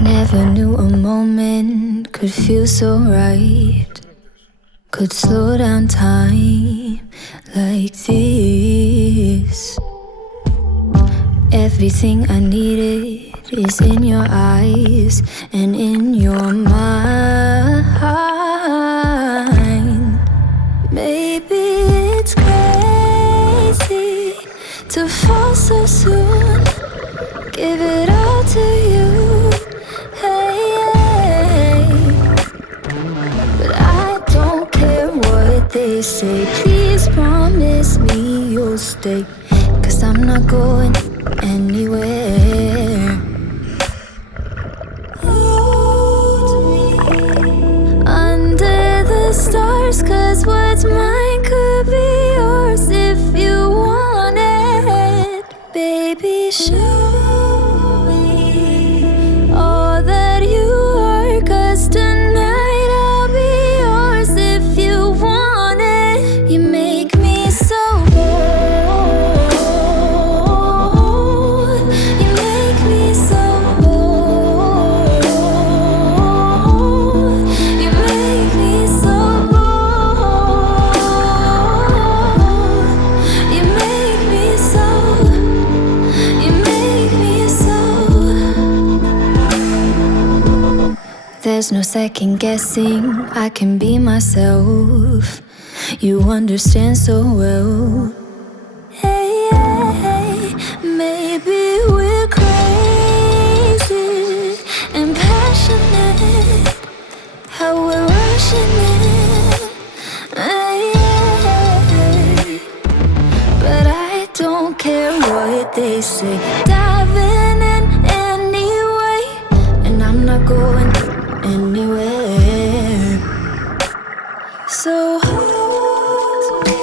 Never knew a moment could feel so right, could slow down time like this. Everything I needed is in your eyes and in your mind. Maybe it's crazy to fall so soon, give it all to you, hey. But I don't care what they say, please promise me you'll stay, 'cause I'm not going anywhere. Hold me under the stars, 'cause what's mine could be yours if you want it. Baby, show me all that you are, 'cause tonight I'll be yours if you want it. You make me so bold, you make me so bold, you make me so bold, you make me so, you make me so. There's no second guessing, I can be myself, you understand so well. Hey, hey, hey, maybe we're crazy and passionate, how we're rushing in, hey, hey. But I don't care what they say, diving in anyway, and I'm not going anywhere. So hold me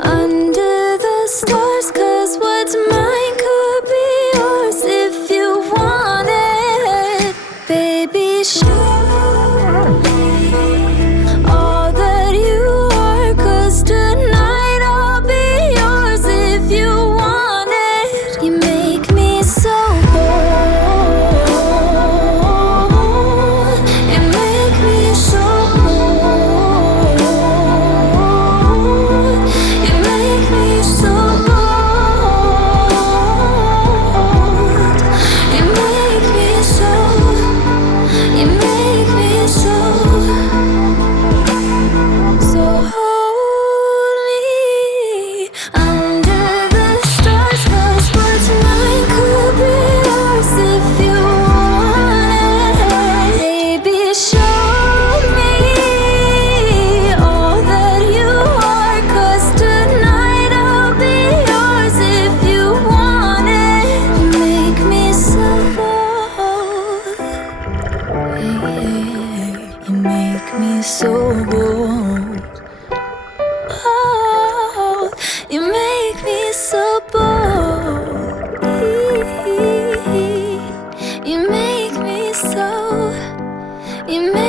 under the stars, 'cause what's mine could be yours if you want it. Baby, show me all that you are, 'cause tonight I'll be yours if you want it. You make me so bold, you make me so bold, you make me so bold, you make me so, you make me so. So hold me under the stars, 'cause what's mine could be yours if you want it. Baby, show me all that you are, 'cause tonight I'll be yours if you want it. You make me so bold, yeah, you make me so bold. Oh, you make me so bold. You make me so, you make